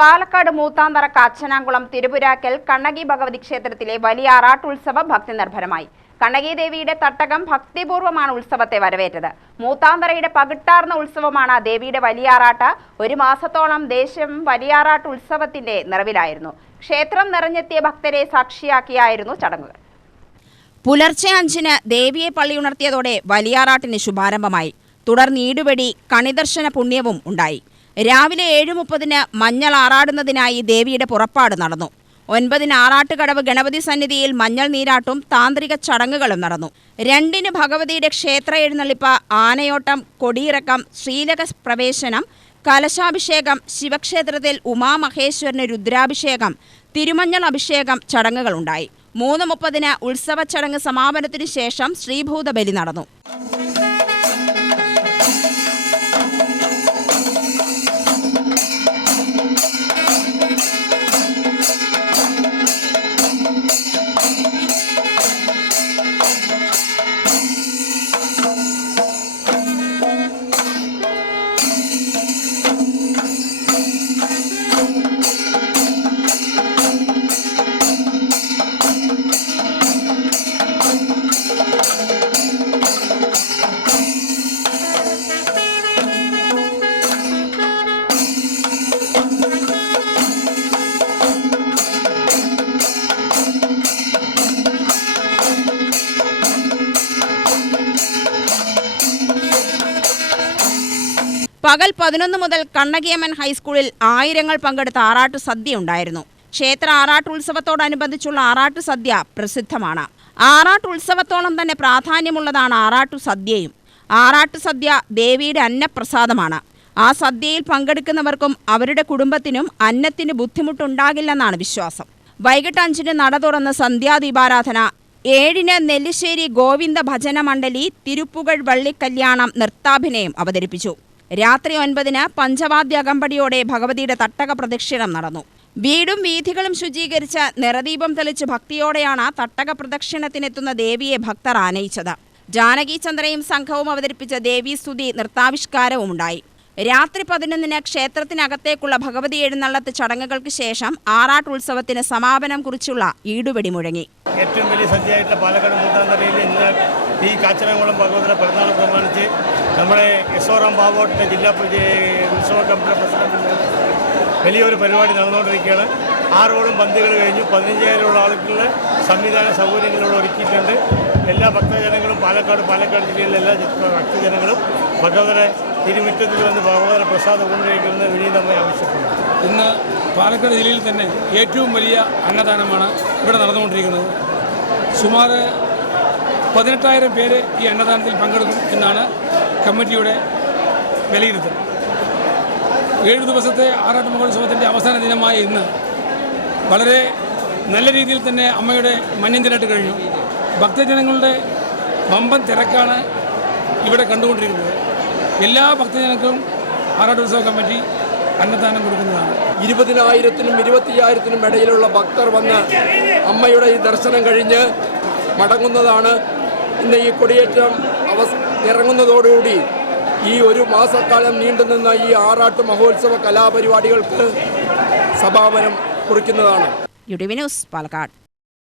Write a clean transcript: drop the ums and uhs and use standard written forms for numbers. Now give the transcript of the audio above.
പാലക്കാട് മൂത്താന്തറ കാച്ചനാംകുളം തിരുപുരാക്കൽ കണ്ണകി ഭഗവതി ക്ഷേത്രത്തിലെ വലിയ ആറാട്ടുത്സവം ഭക്തി നിർഭരമായി. കണ്ണകി ദേവിയുടെ തട്ടകം ഭക്തിപൂർവ്വമാണ് ഉത്സവത്തെ വരവേറ്റത്. മൂത്താന്തറയുടെ പകിട്ടാർന്ന ഉത്സവമാണ് ദേവിയുടെ വലിയാറാട്ട്. ഒരു മാസത്തോളം ദേശം വലിയാറാട്ട് ഉത്സവത്തിന്റെ നിറവിലായിരുന്നു. ക്ഷേത്രം നിറഞ്ഞെത്തിയ ഭക്തരെ സാക്ഷിയാക്കിയായിരുന്നു ചടങ്ങുകൾ. പുലർച്ചെ 5-ന് ദേവിയെ പള്ളിയുണർത്തിയതോടെ വലിയാറാട്ടിന് ശുഭാരംഭമായി. തുടർന്ന് ഈടുവെടി കണിദർശന പുണ്യവും ഉണ്ടായി. രാവിലെ 7:30-ന് മഞ്ഞൾ ആറാടുന്നതിനായി ദേവിയുടെ പുറപ്പാട് നടന്നു. 9-ന് ആറാട്ടുകടവ് ഗണപതി സന്നിധിയിൽ മഞ്ഞൾ നീരാട്ടും താന്ത്രിക ചടങ്ങുകളും നടന്നു. 2-ന് ഭഗവതിയുടെ ക്ഷേത്ര എഴുന്നള്ളിപ്പ്, ആനയോട്ടം, കൊടിയിറക്കം, ശ്രീലക പ്രവേശനം, കലശാഭിഷേകം, ശിവക്ഷേത്രത്തിൽ ഉമാമഹേശ്വരന് രുദ്രാഭിഷേകം, തിരുമഞ്ഞൾ അഭിഷേകം ചടങ്ങുകളുണ്ടായി. 3:30-ന് ഉത്സവ ചടങ്ങ് സമാപനത്തിനു ശേഷം ശ്രീഭൂതബലി നടന്നു. പകൽ 11 മുതൽ കണ്ണകിയമ്മൻ ഹൈസ്കൂളിൽ ആയിരങ്ങൾ പങ്കെടുത്ത ആറാട്ടു സദ്യ ഉണ്ടായിരുന്നു. ക്ഷേത്ര ആറാട്ടുത്സവത്തോടനുബന്ധിച്ചുള്ള ആറാട്ടു സദ്യ പ്രസിദ്ധമാണ്. ആറാട്ടുത്സവത്തോളം തന്നെ പ്രാധാന്യമുള്ളതാണ് ആറാട്ടു സദ്യയും. ആറാട്ടു സദ്യ ദേവിയുടെ അന്നപ്രസാദമാണ്. ആ സദ്യയിൽ പങ്കെടുക്കുന്നവർക്കും അവരുടെ കുടുംബത്തിനും അന്നത്തിന് ബുദ്ധിമുട്ടുണ്ടാകില്ലെന്നാണ് വിശ്വാസം. വൈകിട്ട് 5-ന് നട തുറന്ന് സന്ധ്യാദീപാരാധന, 7-ന് നെല്ലിശ്ശേരി ഗോവിന്ദ ഭജന മണ്ഡലി തിരുപ്പുകഴ് വള്ളിക്കല്യാണം നൃത്താഭിനയം അവതരിപ്പിച്ചു. രാത്രി 9-ന് പഞ്ചവാദ്യ അകമ്പടിയോടെ ഭഗവതിയുടെ തട്ടക പ്രദക്ഷിണം നടന്നു. വീടും വീഥികളും ശുചീകരിച്ച് നിറദീപം തെളിച്ച് ഭക്തിയോടെയാണ് തട്ടക പ്രദക്ഷിണത്തിനെത്തുന്ന ദേവിയെ ഭക്തർ ആനയിച്ചത്. ജാനകി ചന്ദ്രയും സംഘവും അവതരിപ്പിച്ച ദേവീസ്തുതി നൃത്താവിഷ്കാരവും ഉണ്ടായി. രാത്രി 11-ന് ക്ഷേത്രത്തിനകത്തേക്കുള്ള ഭഗവതി എഴുന്നള്ളത്ത് ചടങ്ങുകൾക്ക് ശേഷം ആറാട്ടുത്സവത്തിന് സമാപനം കുറിച്ചുള്ള ഈടുവെടി മുഴങ്ങി. ഏറ്റവും വലിയ സദ്യയായിട്ടുള്ള പാലക്കാട് മൂത്താന്തറയിൽ ഇന്ന് ഈ കാച്ചനാംകുളം ഭഗവതിയുടെ പിറന്നാൾ പ്രമാണിച്ച് നമ്മുടെ എസ്.ഒ.റാം ബാബോട്ടിൻ്റെ ജില്ലാ ഉത്സവ കമ്മിറ്റി പ്രസിഡന്റിൻ്റെ വലിയൊരു പരിപാടി നടന്നുകൊണ്ടിരിക്കുകയാണ്. 6 പന്തികൾ കഴിഞ്ഞു. 15,000 ആളുകളുടെ സംവിധാന സൗകര്യങ്ങളോട് ഒരുക്കിയിട്ടുണ്ട്. എല്ലാ ഭക്തജനങ്ങളും പാലക്കാട് ജില്ലയിലെ എല്ലാ ഭക്തജനങ്ങളും ഭഗവതിയുടെ തിരുമുറ്റത്തിൽ വന്ന് ഭഗവതിയുടെ പ്രസാദം കൊണ്ടുവയ്ക്കുന്നത് വിനീതമായി ആവശ്യപ്പെടുന്നു. ഇന്ന് പാലക്കാട് ജില്ലയിൽ തന്നെ ഏറ്റവും വലിയ അന്നദാനമാണ് ഇവിടെ നടന്നുകൊണ്ടിരിക്കുന്നത്. സുമാർ 18,000 പേര് ഈ അന്നദാനത്തിൽ പങ്കെടുക്കും എന്നാണ് കമ്മിറ്റിയുടെ വിലയിരുത്തൽ. 7 ദിവസത്തെ ആറാട്ട് മഹോത്സവത്തിൻ്റെ അവസാന ദിനമായ ഇന്ന് വളരെ നല്ല രീതിയിൽ തന്നെ അമ്മയുടെ മഞ്ഞഞ്ചിരാട്ട് കഴിഞ്ഞു. ഭക്തജനങ്ങളുടെ വമ്പൻ തിരക്കാണ് ഇവിടെ കണ്ടുകൊണ്ടിരിക്കുന്നത്. എല്ലാ ഭക്തജനങ്ങൾക്കും ആറാട്ടുത്സവ കമ്മിറ്റി അന്നദാനം കൊടുക്കുന്നതാണ്. 20,000-നും 25,000-നും ഇടയിലുള്ള ഭക്തർ വന്ന് അമ്മയുടെ ഈ ദർശനം കഴിഞ്ഞ് മടങ്ങുന്നതാണ്. ഇന്ന് ഈ കൊടിയേറ്റം ഇറങ്ങുന്നതോടുകൂടി ഈ ഒരു മാസക്കാലം നീണ്ടുനിന്ന ഈ ആറാട്ട് മഹോത്സവ കലാപരിപാടികൾക്ക് സമാപനം കുറിക്കുന്നതാണ്. UTV news, Palakkad.